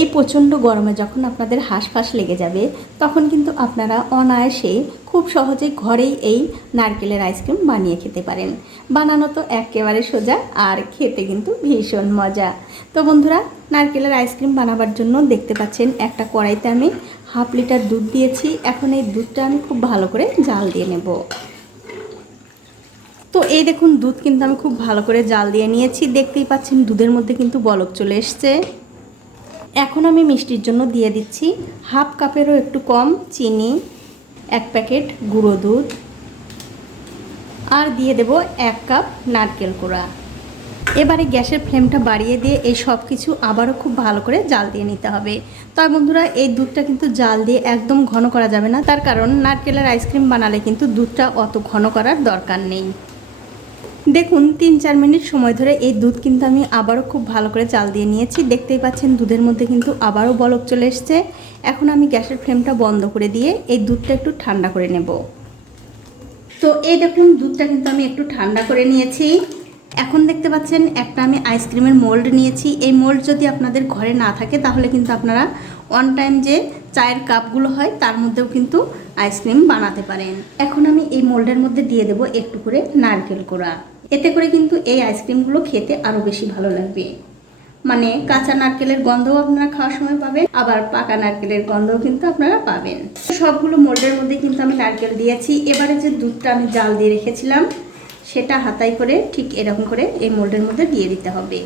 এই প্রচণ্ড গরমে যখন আপনাদের হাঁসফাঁস লেগে যাবে, তখন কিন্তু আপনারা অনায়াসে খুব সহজে ঘরেই এই নারকেলের আইসক্রিম বানিয়ে খেতে পারেন। বানানো তো একেবারে সোজা আর খেতে কিন্তু ভীষণ মজা। তো বন্ধুরা, নারকেলের আইসক্রিম বানাবার জন্য দেখতে পাচ্ছেন একটা কড়াইতে আমি হাফ লিটার দুধ দিয়েছি। এখন এই দুধটা আমি খুব ভালো করে জাল দিয়ে নেব। তো এই দেখুন, দুধ কিন্তু আমি খুব ভালো করে জাল দিয়ে নিয়েছি। দেখতেই পাচ্ছেন, দুধের মধ্যে কিন্তু বলক চলে এসছে। এখন আমি মিষ্টির জন্য দিয়ে দিচ্ছি হাফ কাপেরও একটু কম চিনি, এক প্যাকেট গুঁড়ো দুধ আর দিয়ে দেব এক কাপ নারকেল কোড়া। এবারে গ্যাসের ফ্লেমটা বাড়িয়ে দিয়ে এই সব কিছু আবারও খুব ভালো করে জাল দিয়ে নিতে হবে। তাই বন্ধুরা, এই দুধটা কিন্তু জাল দিয়ে একদম ঘন করা যাবে না। তার কারণ নারকেলের আইসক্রিম বানালে কিন্তু দুধটা অত ঘন করার দরকার নেই। দেখুন, তিন, চার মিনিট সময় ধরে এই দুধ কিন্তু আমি আবারও খুব ভালো করে চাল দিয়ে নিয়েছি। দেখতেই পাচ্ছেন, দুধের মধ্যে কিন্তু আবারও বলক চলে এসছে। এখন আমি গ্যাসের ফ্লেমটা বন্ধ করে দিয়ে এই দুধটা একটু ঠান্ডা করে নেব। তো এই দেখুন, দুধটা কিন্তু আমি একটু ঠান্ডা করে নিয়েছি। এখন দেখতে পাচ্ছেন একটা আমি আইসক্রিমের মোল্ড নিয়েছি। এই মোল্ড যদি আপনাদের ঘরে না থাকে, তাহলে কিন্তু আপনারা অন টাইম যে চায়ের কাপগুলো হয়, তার মধ্যেও কিন্তু আইসক্রিম বানাতে পারেন। এখন আমি এই মোল্ডের মধ্যে দিয়ে দেবো একটু করে নারকেল কোড়া। এতে করে কিন্তু এই আইসক্রিমগুলো খেতে আরও বেশি ভালো লাগবে। মানে কাঁচা নারকেলের গন্ধও আপনারা খাওয়ার সময় পাবেন, আবার পাকা নারকেলের গন্ধও কিন্তু আপনারা পাবেন। সবগুলো মোল্ডের মধ্যে কিন্তু আমি নারকেল দিয়েছি। এবারে যে দুধটা আমি জাল দিয়ে রেখেছিলাম সেটা হাতাই করে ঠিক এরকম করে এই মোল্ডের মধ্যে দিয়ে দিতে হবে।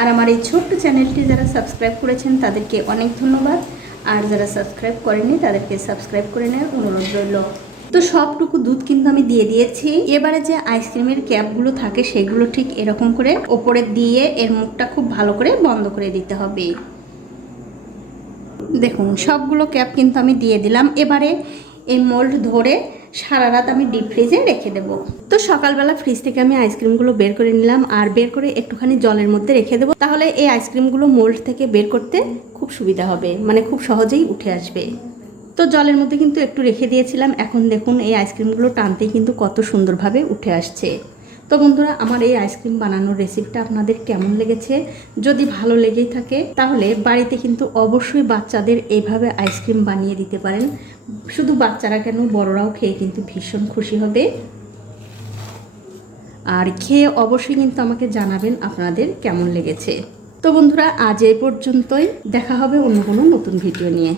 আর আমার এই ছোট্ট চ্যানেলটি যারা সাবস্ক্রাইব করেছেন, তাদেরকে অনেক ধন্যবাদ। আর যারা সাবস্ক্রাইব করেনি তাদেরকে সাবস্ক্রাইব করে নেওয়ার অনুরোধ রইল। তো সবটুকু দুধ কিন্তু আমি দিয়ে দিয়েছি। এবারে যে আইসক্রিমের ক্যাপগুলো থাকে, সেগুলো ঠিক এরকম করে ওপরে দিয়ে এর মুখটা খুব ভালো করে বন্ধ করে দিতে হবে। দেখুন, সবগুলো ক্যাপ কিন্তু আমি দিয়ে দিলাম। এবারে এই মোল্ড ধরে সারা রাত আমি ডিপ ফ্রিজে রেখে দেব। তো সকালবেলা ফ্রিজ থেকে আমি আইসক্রিমগুলো বের করে নিলাম আর বের করে একটুখানি জলের মধ্যে রেখে দেবো। তাহলে এই আইসক্রিমগুলো মোল্ড থেকে বের করতে খুব সুবিধা হবে মানে খুব সহজেই উঠে আসবে। তো জলের মধ্যে কিন্তু একটু রেখে দিয়েছিলাম, এখন দেখুন এই আইসক্রিমগুলো টানতেই কিন্তু কত সুন্দরভাবে উঠে আসছে। তো বন্ধুরা, আমার এই আইসক্রিম বানানোর রেসিপিটা আপনাদের কেমন লেগেছে? যদি ভালো লেগেই থাকে, তাহলে বাড়িতে কিন্তু অবশ্যই বাচ্চাদের এইভাবে আইসক্রিম বানিয়ে দিতে পারেন। শুধু বাচ্চারা কেন, বড়রাও খেয়ে কিন্তু ভীষণ খুশি হবে। আর খেয়ে অবশ্যই কিন্তু আমাকে জানাবেন আপনাদের কেমন লেগেছে। তো বন্ধুরা, আজ এ পর্যন্তই। দেখা হবে অন্য কোনো নতুন ভিডিও নিয়ে।